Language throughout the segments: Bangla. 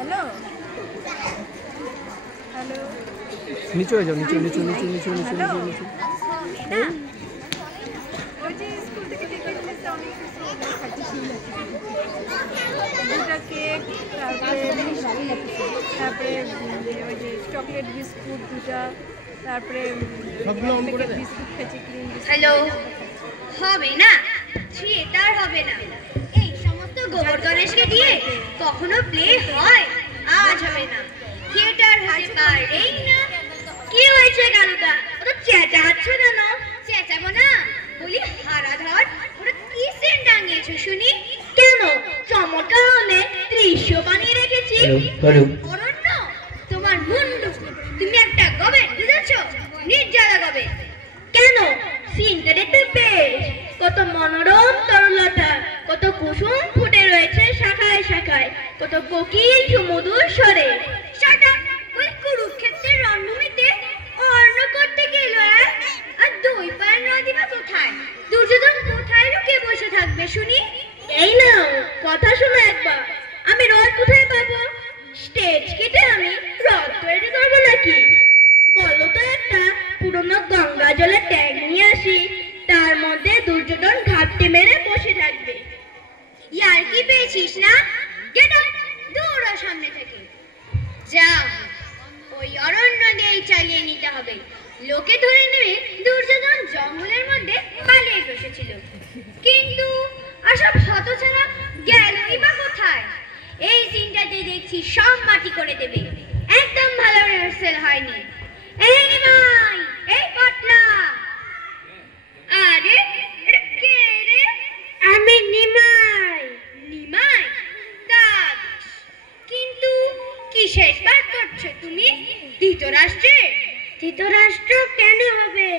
হ্যালো হ্যালো নিচে হয়ে যাও, নিচে নিচে নিচে নিচে নিচে নিচে নিচে। ওই যে স্কুল থেকে টিকিট নিচ্ছে অনেক কিছু দুটা কেক, তারপরে তারপরে ওই যে চকলেট বিস্কুট দুটা, তারপরে বিস্কুট খেয়েছি ক্রিম। হ্যালো, হবে না, থিয়েটার হবে না। এই সমস্ত গোবর গণেশকে দিয়ে কখনো প্লে হয়? আজ হবে না, থিয়েটার হতে পারেই না। কি হয়েছে গালুদা, ও তো চেঁচাচ্ছ কেন? চেঁচাবো না, বলি হারাধর ওরা কি সেন টাঙিয়েছো শুনি? কেন চমৎকার হলে দৃশ্য বানিয়ে রেখেছি। অরণ্য তোমার মুন্ডু, তুমি একটা গবে বুঝেছো? নির্জারা গবে। কেন সিনটা দেখতে বেশ, কত মনোরম তরলতা, কত কুসুম ফুটে রয়েছে শাখায় শাখায়, কত কোকিল সুমধুর স্বরে। শাটা ওই কুরুক্ষেত্রের রণভূমিতে অর্ণ করতে গেল, আর দুই পায়ের নদী বা কোথায়? দুর্যোধন কোথায় লুকিয়ে বসে থাকবে শুনি? এই নাও কথা শোনো একবার, আমি রথ কোথায় পাবো? স্টেজ কেটে আমি রথ তৈরি করবো নাকি? বলো তো একটা পুরনো গঙ্গা জলের ট্যাঙ্ক নিয়ে আসি, তার মধ্যে দুর্যোধন ঘাপটি মেরে বসে থাকবে। ইয়ার কি পেয়েছিস না? গেট আউট, দূর সামনে থেকে যা। ওই অরণ্য দিয়েই চালিয়ে নিতে হবে। লোকে ধরে নেবে দুর্যোধন জঙ্গলের মধ্যে পালিয়ে বসেছিল, কিন্তু আসব হতছাড়া গেলই বা কোথায়? এই সিনটাতে দেখছি সব মাটি করে দেবে, একদম ভালো রিহার্সেল হয়নি। এই নিমাই, এই পটলা। আরে এটা কে রে? আমি নিমাই। নিমাই? কিন্তু কিসের পাঠ করছো তুমি? ধৃতরাষ্ট্রে? ধৃতরাষ্ট্র কেন হবে?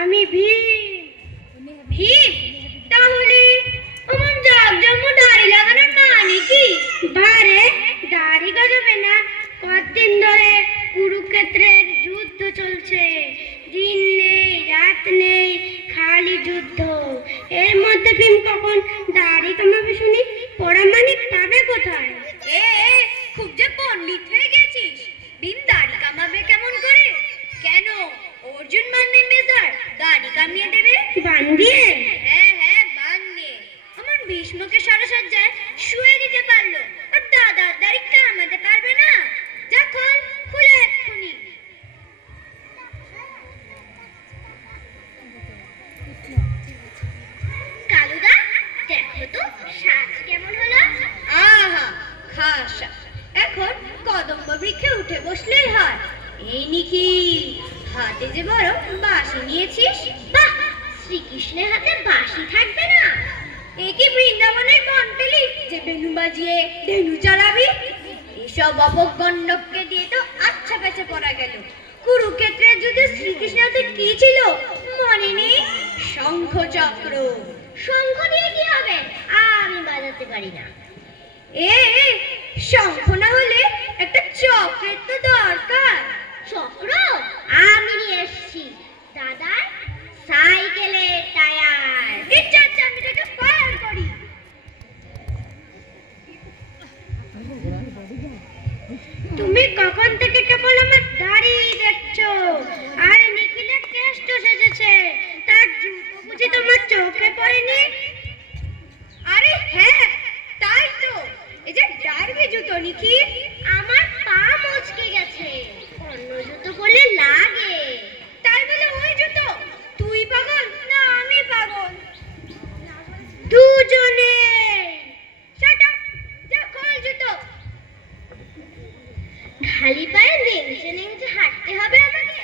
আমি ভীম। ভীম? তাহলে অমন জামজামু দাড়ি লাগানোর মানে কি? বারে দাড়ি গজাবে না, কতদিন ধরে কুরুক্ষেত্রের যুদ্ধ চলছে, দিন নেই রাত নেই, খালি যুদ্ধ। এর মধ্যে ভীম কখন দাড়ি কামাবে শুনি? পড়া মানে পাবে কোথায়? খুব যে পণ্ডিত হয়ে গেছিস। ভীম দাড়ি কামাবে কেমন করে? কেন অর্জুন মানে মেজার দাড়ি কামিয়ে দেবে? বান দিয়ে? হ্যাঁ হ্যাঁ, বান দিয়ে। আমার ভীষ্মকে সরসজ্জায় শুয়ে দিতে পারলো, আর দাদার দাড়ি কামাতে পারবে না? যা খোল, খুলে এক্ষুনি। কালুদা দেখো তো সাজ কেমন হলো? আহা, খাস। এখন কদম্ব বৃক্ষে উঠে বসলেই হয়। এই নিখিল, হাতে যে বড় বাঁশি নিয়েছিস। বাহ, শ্রীকৃষ্ণের হাতে বাঁশি থাকবে না? এ কি বৃন্দাবনের কণ্ঠলি যে বেনু বাজিয়ে ধেনু চালাবি? এসব অপগণ্ডককে দিয়ে তো আচ্ছা পেছে পড়া গেল। কুরুক্ষেত্রের যুদ্ধে শ্রীকৃষ্ণের হাতে কি ছিল মনে নেই? শঙ্খ চক্র। শঙ্খ দিয়ে কি হবে? আমি বাজাতে পারি না। শঙ্খ না হলে একটা চক্রের তো দরকার। চক্র আমি নিয়ে এসেছি, দাদার সাইকেলের টায়ার। ইচ্ছা আমি এটাকে ফায়ার করি। তুমি কখন থেকে কেবল আমার দাড়ি দেখছো, আর নিখিলের কেষ্ট সেজেছে, তার জুতো বুঝি তোমার চোখে পড়েনি? আরে হ্যাঁ, তাই তো, এই যে ডার্বি জুতো নিখিল। আমার পা মচকে গেছে, অন্য জুতো পরলে লাগে। তাই বলে ওই জুতো? তুই পাগল না আমি পাগল? দুজনে। শাট আপ, যা খোল জুতো। খালি পায়ে নেংড়ে নেংড়ে হাঁটতে হবে আমাকে?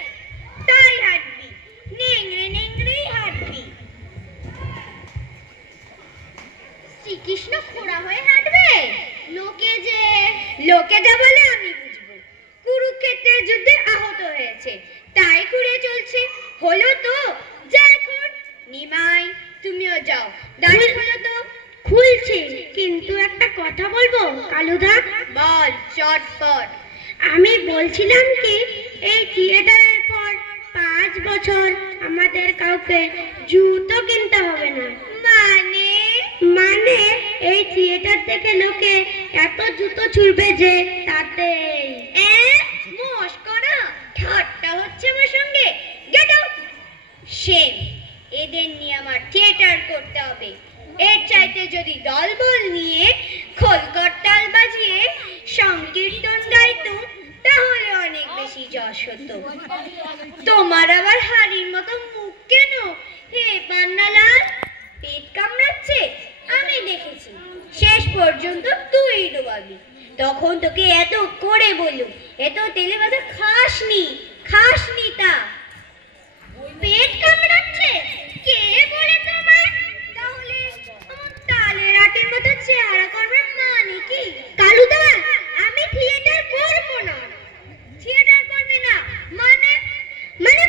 তাই হাঁটবি, নেংড়ে নেংড়েই হাঁটবি। শ্রীকৃষ্ণ খোড়া হয়ে হাঁটবে? লোকে যা বলে আমি বুঝবো। কুরুক্ষেত্রের যুদ্ধে আহত হয়েছে, তাই ঘুরে চলছে। হলো তো, যা এখন। নিমাই, তুমিও যাও, দাঁড়ি খোলো তো। খুলছি, কিন্তু একটা কথা বলবো কালুদা। বল চটপট। আমি বলছিলাম কি, এই থিয়েটারের পর 5 বছর আমাদের কাউকে জুতো কিনতে হবে না। মানে এই থিয়েটার থেকে লোকে এত জুতো ছুড়বে যে তাতেই মস্করা ঠাট্টা হচ্ছে আমার সঙ্গে। Get out. শেম। এদের নিয়ে আমার থিয়েটার করতে হবে। এর চাইতে যদি দলবল নিয়ে খোলকট্টাল বাজিয়ে সংকীর্তন গাইতুম তাহলে অনেক বেশি যশ হতো। তোমার আবার হাড়ির মতো মুখ কেন হে পান্নালাল? পেট কামড়াচ্ছে? আমি দেখেছি শেষ পর্যন্ত তুই ডোবাবি। তখন তোকে এত করে বললুম এত তেলে ভাজা খাসনি তা। পেট কামড়াচ্ছে? কে বলে তোমার? তাহলে তালের আটের মতো চেহারা করবার মানে কি? কালুদা, আমি থিয়েটার করবো না। থিয়েটার করবি না মানে?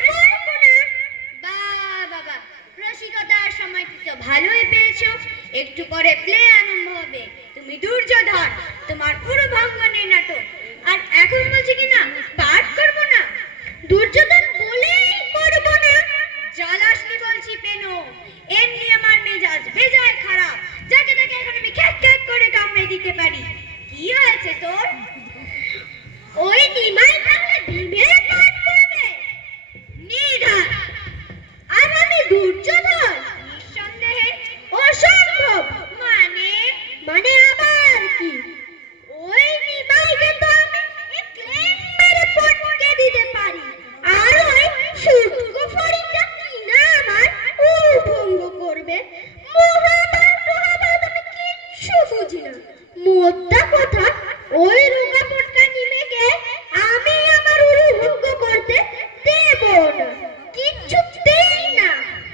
করবো না। বাবা, রসিকতার সময় তো ভালোই পেয়েছো। একটু পরে প্লে আরম্ভ হবে। তুমি দুর্যোধন, তোমার পুরো ভঙ্গনের নাটক। আর এখন বলছে কিনা পাঠ করবো না। দুর্যোধন বলেই করবো না। জ্বালাসনি বলছি পেনো। এমনি আমার মেজাজ বেজায় খারাপ। যাকে তাকে এখন আমি খ্যাক খ্যাক করে কামড়ে দিতে পারি। কি হয়েছে তোর? ওই নিমাই তাহলে ভীমের পাঠ করবে? নির্ঘাত। আর আমি দুর্যোধন? নিঃসন্দেহে অসম্ভব। মানে আবার কি? ওই নিমাইকে তো আমি ক্লেম মেরে পটকে দিতে পারি। আর ওই শুটকো ফড়িংটা কিনা আমার ভঙ্গ করবে। মহাভারত আমি কিচ্ছু বুঝি না। মোদ্দা কথা, ওই রোগা পটকা নিমেকে আমি আমার ভঙ্গ করতে দেব না, কিচ্ছুতেই না।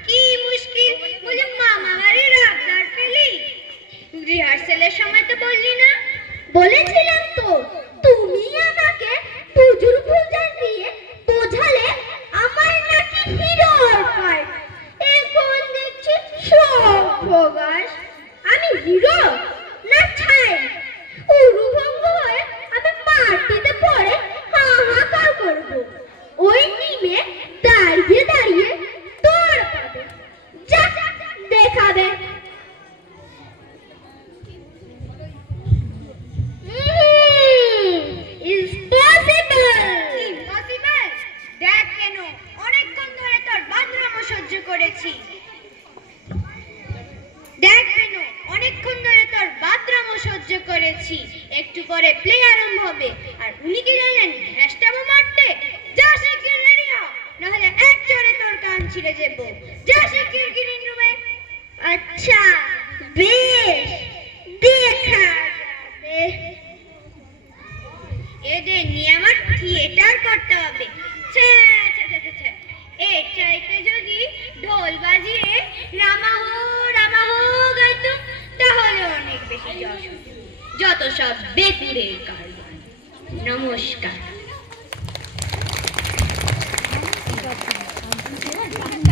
কি মুশকিল বলে মামা বাড়ির আবদার পেলি? রিহার্সেলের সময় তো বললি না? বলেছিলাম তো। তুমি আমাকে পুজুর ফুলজার দিয়ে বোঝালে আমার নাকি হিরোর পার্ট। এখন দেখছি সব ভোগাস। আমি হিরো না ছাই? উরুভঙ্গ হয়ে আমি মাটিতে পড়ে হাহাকার করব। ওই নিমে দাঁড়িয়ে দাঁড়িয়ে তোর পাবে। যা দেখাবে। দেখ কেন অনেকক্ষণ ধরে তোর বাদরামো সহ্য করেছি। একটু পরে প্লে আরম্ভ হবে। আর উনি কি জানেন হ্যাশটাগও মারতে? যা শিগগির রেডি হ, নাহলে এক চড়ে তোর কান ছিঁড়ে যাবো। যা শিগগির গ্রিন রুমে। আচ্ছা বেশ, দেখা যাবে। এদের নিয়ে আমার থিয়েটার করতে হবে। এর চাইতে যদি ঢোল বাজিয়ে রামাহ গাইতুম তাহলে অনেক বেশি যশ হতো। যত সব বেকুরের কারবার। নমস্কার।